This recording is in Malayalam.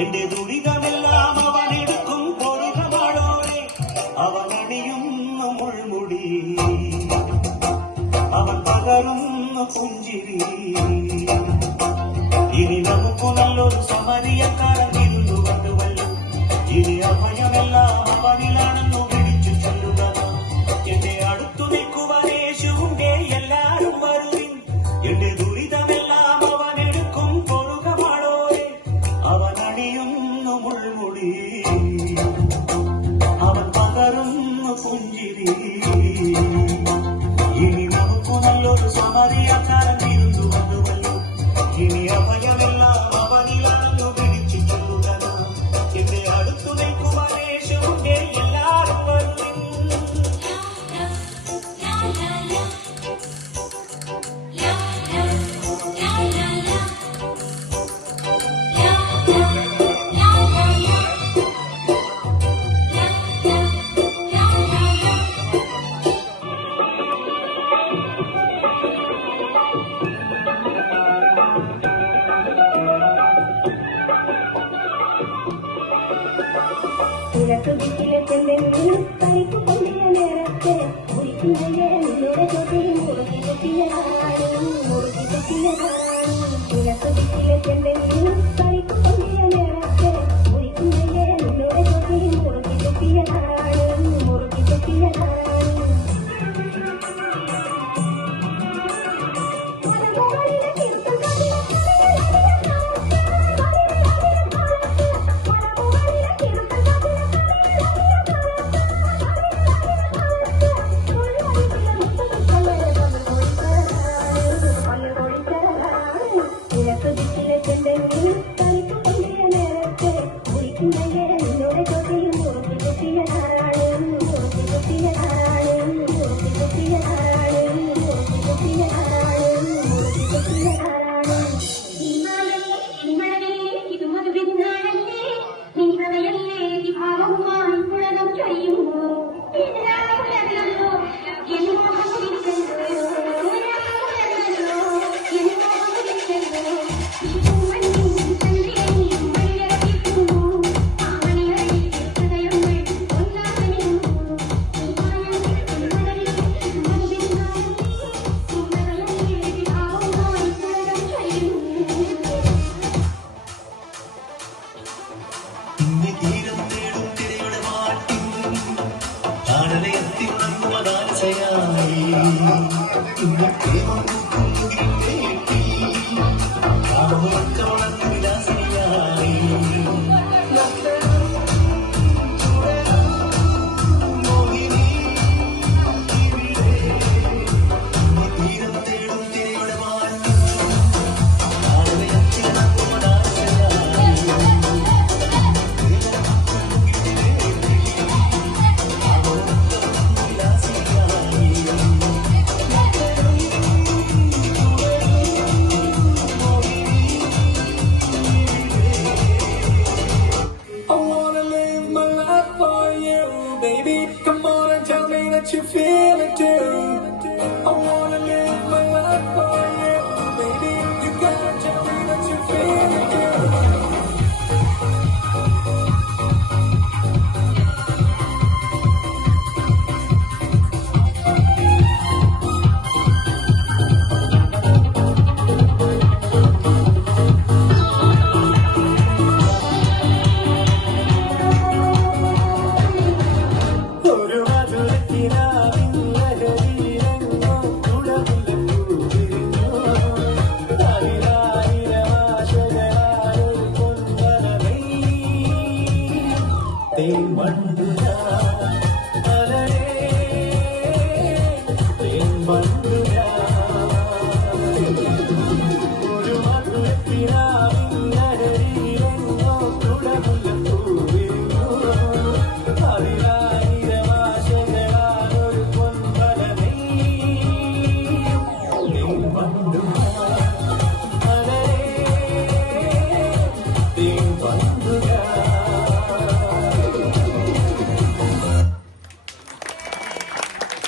എന്റെ ദുരിതമെല്ലാം അവനെടുക്കും പൊറുകമാളോടെ അവനണിയുന്ന മുൾമുടി അവൻ പകരുന്ന പുഞ്ചിരി ഇനി നമുക്ക് നല്ലൊരു സമരിയക്കാരൻ ഇരുന്നു കണ്ടുവല്ലോ ഇനി അഭയമെല്ലാം അവനിലാണെന്നു വിളിച്ചു ചൊല്ലുക എന്റെ അടുത്തു നിൽക്കുവാൻ യേശുവിന്റെ എല്ലാരും വരുവിൻ എന്റെ ദുരിതമെല്ലാം അവനെടുക്കും പൊറുകമാളോടെ അവനണിയുന്നു മുൾമുടി അവൻ പകരുന്നു പുഞ്ചിരി ഇനി നമുക്ക് നല്ലൊരു സമരിയക്കാരൻ ഇരുന്നു കണ്ടുവല്ലോ ഇനി അഭയമെല്ലാം അവനിലാണെന്നു വിളിച്ചു ചൊല്ലുക എന്റെ അടുത്തു നിൽക്കുവാൻ യേശുവിന്റെ എല്ലാരും വരുവിൻ You feel it too. I wanna live my life for you, baby. You gotta tell me that you feel it too. One